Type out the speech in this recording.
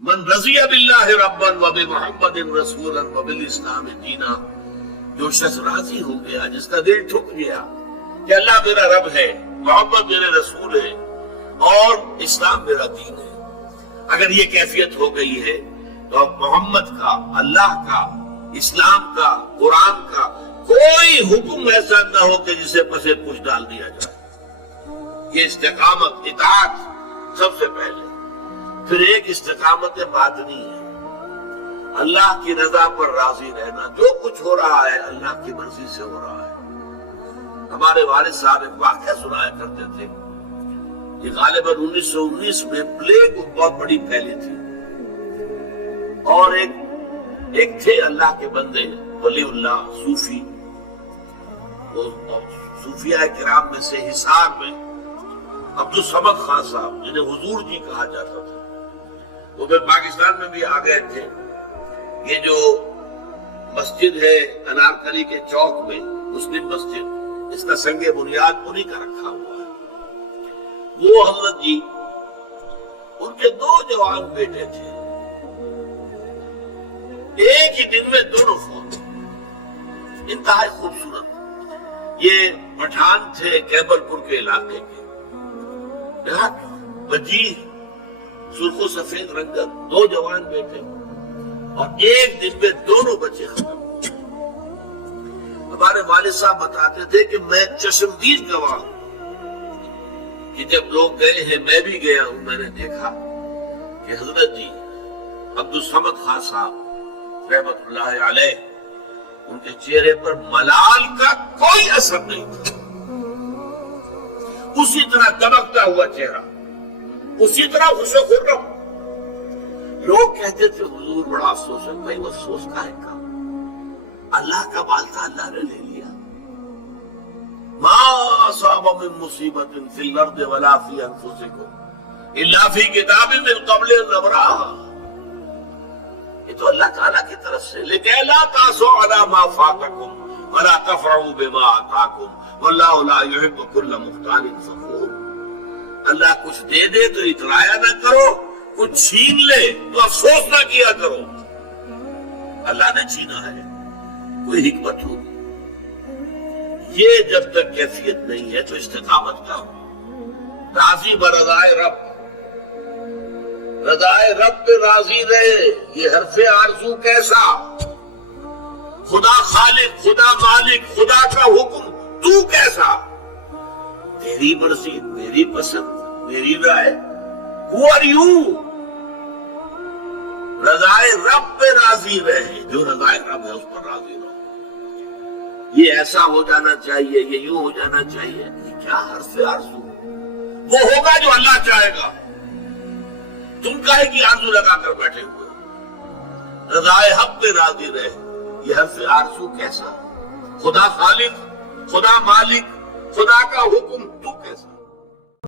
من رضی باللہ ربا وبمحمد رسولا وبالاسلام دینا، جو شخص راضی ہو گیا، جس کا دل ٹھک گیا کہ اللہ میرا رب ہے، محمد میرے رسول ہے اور اسلام میرا دین ہے، اگر یہ کیفیت ہو گئی ہے تو اب محمد کا، اللہ کا، اسلام کا، قرآن کا کوئی حکم ایسا نہ ہو کہ جسے پسے پوچھ ڈال دیا جائے۔ یہ استقامت، اطاعت سب سے پہلے۔ پھر ایک استقامت باطنی ہے، اللہ کی رضا پر راضی رہنا، جو کچھ ہو رہا ہے اللہ کی مرضی سے ہو رہا ہے۔ ہمارے والد صاحب ایک واقعہ سنایا کرتے تھے کہ غالباً 1919 میں پلیگ بہت بڑی پھیلی تھی، اور ایک تھے اللہ کے بندے ولی اللہ صوفی، وہ صوفیاء کرام میں سے حصار میں عبدالصمد خان صاحب، جنہیں حضور جی کہا جاتا تھا، وہ پھر پاکستان میں بھی آ گئے تھے۔ یہ جو مسجد ہے انارکلی کے چوک میں، مسلم مسجد، اس کا سنگ بنیاد انہی کا رکھا ہوا ہے۔ وہ حضرت جی، ان کے 2 جوان بیٹے تھے، ایک ہی دن میں دونوں فوت، انتہائی خوبصورت۔ یہ پٹھان تھے کیبل پور کے علاقے کے، وجیح سرخ و سفید رنگت، 2 جوان بیٹے، اور ایک دن میں دونوں بچے ختم ہوئے۔ ہمارے والد صاحب بتاتے تھے کہ میں چشمدید گواہ ہوں کہ جب لوگ گئے ہیں، میں بھی گیا ہوں، میں نے دیکھا کہ حضرت جی عبدالصمد خان صاحب رحمت اللہ علیہ، ان کے چہرے پر ملال کا کوئی اثر نہیں تھا، اسی طرح دمکتا ہوا چہرہ، اسی طرح خوش و خرم۔ لوگ کہتے تھے حضور بڑا افسوس ہے۔ بھائی وہ افسوس کا ہے کا؟ اللہ کا مال تھا، اللہ نے لے لیا۔ ما اصاب من مصیبت فی الارض ولا فی انفسکم الا فی کتاب من قبل ان نبرأها، یہ تو اللہ تعالیٰ کی طرف سے، لکہ لا تاسوا علی ما فاتکم ولا تفرحوا بما آتاکم واللہ لا يحب كل مختال فخور۔ اللہ کچھ دے دے تو اترایا نہ کرو، کچھ چھین لے تو افسوس نہ کیا کرو۔ اللہ نے چھینا ہے، کوئی حکمت ہوگی۔ یہ جب تک کیفیت نہیں ہے تو استقامت کا ہو۔ راضی برضائے رب، رضائے رب پہ راضی رہے، یہ حرف آرزو کیسا؟ خدا خالق، خدا مالک، خدا کا حکم، تو کیسا؟ تیری مرضی، میری پسند، میری رائے۔ Who are you؟ رضائے رب پہ راضی رہے، جو رضائے رب ہے اس پر راضی رہو۔ یہ ایسا ہو جانا چاہیے، یہ یوں ہو جانا چاہیے، یہ کیا حرف آرزو؟ وہ ہوگا جو اللہ چاہے گا، تم کاہے کی آرزو لگا کر بیٹھے ہوئے؟ رضائے حق پہ راضی رہے، یہ حرف آرزو کیسا؟ خدا خالق، خدا مالک، خدا کا حکم، تو کیسا؟